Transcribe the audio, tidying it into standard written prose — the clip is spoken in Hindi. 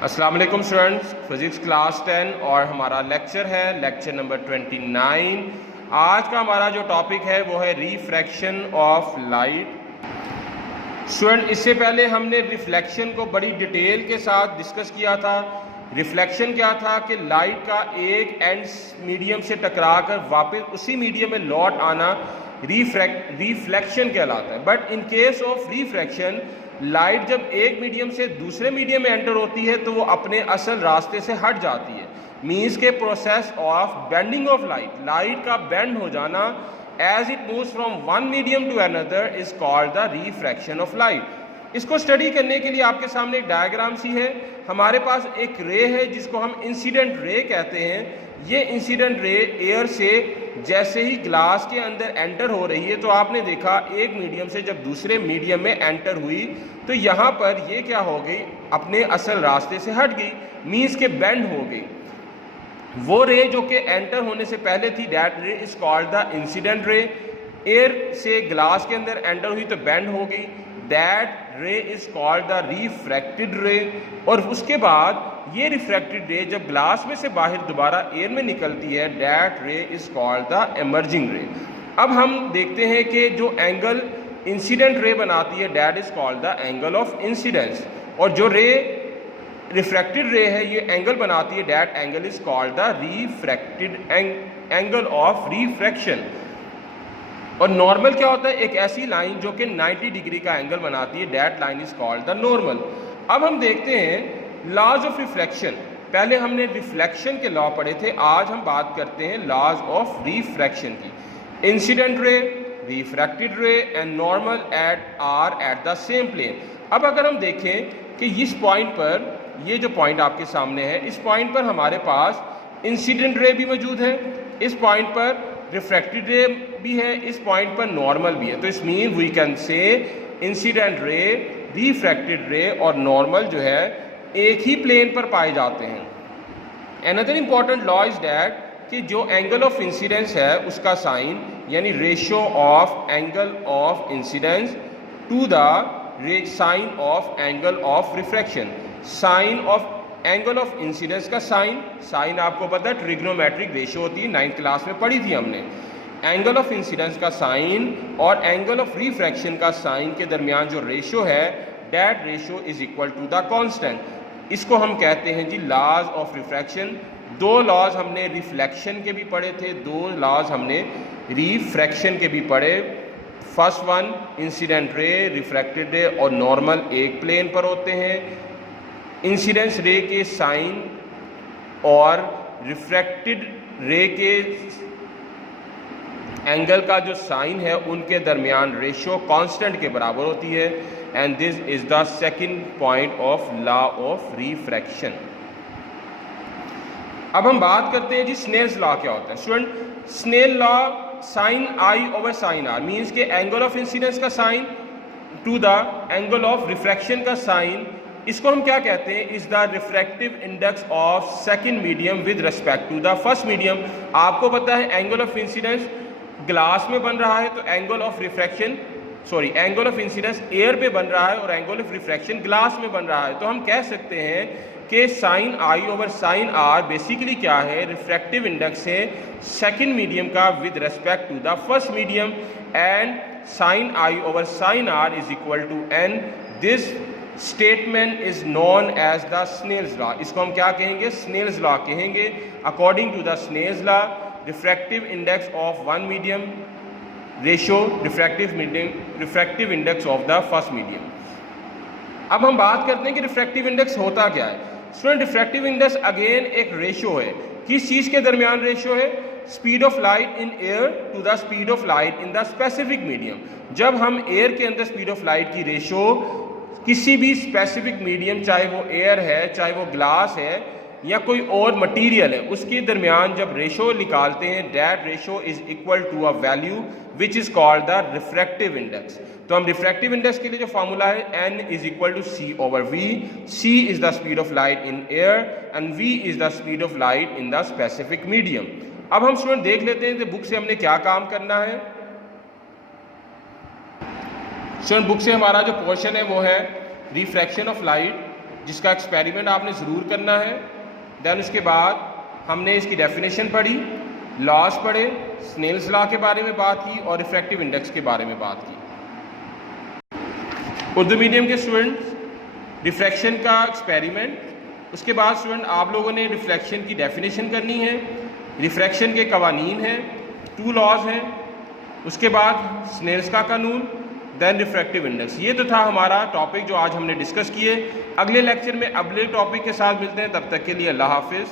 अस्सलाम वालेकुम स्टूडेंट्स, फिज़िक्स क्लास 10 और हमारा लेक्चर है लेक्चर नंबर 29। आज का हमारा जो टॉपिक है वो है रिफ्रैक्शन ऑफ लाइट। स्टूडेंट, इससे पहले हमने रिफ्लेक्शन को बड़ी डिटेल के साथ डिस्कस किया था। रिफ्लेक्शन क्या था कि लाइट का एक एंड मीडियम से टकरा कर वापस उसी मीडियम में लौट आना रिफ्लेक्शन कहलाता है। But in case of refraction, light जब एक मीडियम से दूसरे मीडियम में एंटर होती है तो वो अपने असल रास्ते से हट जाती है। मीन्स के process of bending of light का बेंड हो जाना as it moves from one medium to another is called the refraction of light. इसको स्टडी करने के लिए आपके सामने एक डायग्राम सी है। हमारे पास एक रे है जिसको हम इंसिडेंट रे कहते हैं। ये इंसिडेंट रे एयर से जैसे ही ग्लास के अंदर एंटर हो रही है तो आपने देखा एक मीडियम से जब दूसरे मीडियम में एंटर हुई तो यहाँ पर ये क्या हो गई, अपने असल रास्ते से हट गई, मीन्स के बेंड हो गई। वो रे जो कि एंटर होने से पहले थी, दैट रे is called the incident ray. Air से ग्लास के अंदर एंटर हुई तो बेंड हो गई, दैट रे is called the refracted ray. और उसके बाद ये रिफ्रैक्टेड रे जब ग्लास में से बाहर दोबारा एयर में निकलती है, दैट रे इज कॉल्ड द एमर्जिंग रे। अब हम देखते हैं कि जो एंगल इंसिडेंट रे बनाती है, that is called the angle of incidence. और जो रे रिफ्रैक्टेड रे है ये एंगल बनाती है, that angle is called the refracted angle of refraction. और नॉर्मल क्या होता है, एक ऐसी लाइन जो कि 90 डिग्री का एंगल बनाती है, that line is called the normal. अब हम देखते हैं लॉज ऑफ रिफ्लेक्शन। पहले हमने रिफ्लेक्शन के लॉ पढ़े थे, आज हम बात करते हैं लॉज ऑफ रिफ्रैक्शन की। Incident ray, refracted ray and normal are at the same plane. अब अगर हम देखें कि इस पॉइंट पर, ये जो पॉइंट आपके सामने है, इस पॉइंट पर हमारे पास इंसिडेंट रे भी मौजूद है, इस पॉइंट पर रिफ्रैक्टेड रे भी है, इस पॉइंट पर नॉर्मल भी है। तो इस mean we can say incident ray, refracted ray और नॉर्मल जो है एक ही प्लेन पर पाए जाते हैं। Another important law is that कि जो एंगल ऑफ इंसिडेंस है उसका साइन, यानी ratio of angle of incidence to the sine of angle of refraction. Sine of angle of incidence का साइन आपको पता है ट्रिग्नोमेट्रिक रेशियो होती है, 9th क्लास में पढ़ी थी हमने। एंगल ऑफ इंसिडेंस का साइन और एंगल ऑफ रिफ्रैक्शन का साइन के दरमियान जो रेशियो है, that ratio is equal to the constant. इसको हम कहते हैं जी लॉज ऑफ रिफ्रैक्शन। दो लॉज हमने रिफ्लेक्शन के भी पढ़े थे, दो लॉज हमने रिफ्रैक्शन के भी पढ़े। First one incident ray, refracted ray और नॉर्मल एक प्लेन पर होते हैं। इंसिडेंस रे के साइन और रिफ्रैक्टेड रे के एंगल का जो साइन है उनके दरमियान रेशियो कांस्टेंट के बराबर होती है। And this is the second point of law of refraction. अब हम बात करते हैं जी स्नेल्स लॉ क्या होता है। Student, Snell law sine i over sine r, means के एंगल ऑफ इंसिडेंस का sine to the angle of refraction का साइन, इसको हम क्या कहते हैं, is the refractive index of second medium with respect to the first medium. आपको पता है एंगल ऑफ इंसिडेंस ग्लास में बन रहा है तो angle of refraction, sorry angle of incidence air पे बन रहा है और एंगल ऑफ रिफ्रैक्शन ग्लास में बन रहा है। तो हम कह सकते हैं कि sine i over sine r basically क्या है, रिफ्रैक्टिव इंडेक्स है सेकंड मीडियम का with respect to the first medium, and sine i over sine r is equal to n. This statement is known as the Snell's law. इसको हम क्या कहेंगे, स्नेल्स लॉ कहेंगे। According to the Snell's law, refractive index of one medium ratio refractive index of the first medium. अब हम बात करते हैं कि रिफ्रैक्टिव इंडेक्स होता क्या है। स्टूडेंट, रिफ्रैक्टिव इंडेक्स अगेन एक रेशियो है। किस चीज़ के दरमियान रेशियो है, speed of light in air to the speed of light in the specific medium. जब हम एयर के अंदर स्पीड ऑफ लाइट की रेशियो किसी भी स्पेसिफिक मीडियम, चाहे वो एयर है, चाहे वो ग्लास है या कोई और मटेरियल है, उसके दरमियान जब रेशो निकालते हैं, that ratio is equal to a value which is called the refractive index. तो हम रिफ्रैक्टिव इंडेक्स के लिए जो फॉर्मूला है, n is equal to c over v। c is the speed of light in air and v is the speed of light in the specific medium. अब हम स्टूडेंट देख लेते हैं कि बुक से हमने क्या काम करना है। स्टूडेंट, बुक से हमारा जो पोर्शन है वो है रिफ्रैक्शन ऑफ लाइट। जिसका एक्सपेरिमेंट आपने ज़रूर करना है। देन उसके बाद हमने इसकी डेफिनेशन पढ़ी, लॉज पढ़े, स्नेल्स लॉ के बारे में बात की और रिफ्रैक्टिव इंडेक्स के बारे में बात की। उर्दू मीडियम के स्टूडेंट्स, रिफ्रैक्शन का एक्सपेरिमेंट, उसके बाद स्टूडेंट आप लोगों ने रिफ्लेक्शन की डेफिनेशन करनी है, रिफ्रैक्शन के कवानीन हैं, 2 लॉज हैं, उसके बाद स्नेल्स का कानून, देन रिफ्रैक्टिव इंडेक्स। ये तो था हमारा टॉपिक जो आज हमने डिस्कस किए। अगले लेक्चर में अगले टॉपिक के साथ मिलते हैं, तब तक के लिए अल्लाह हाफिज़।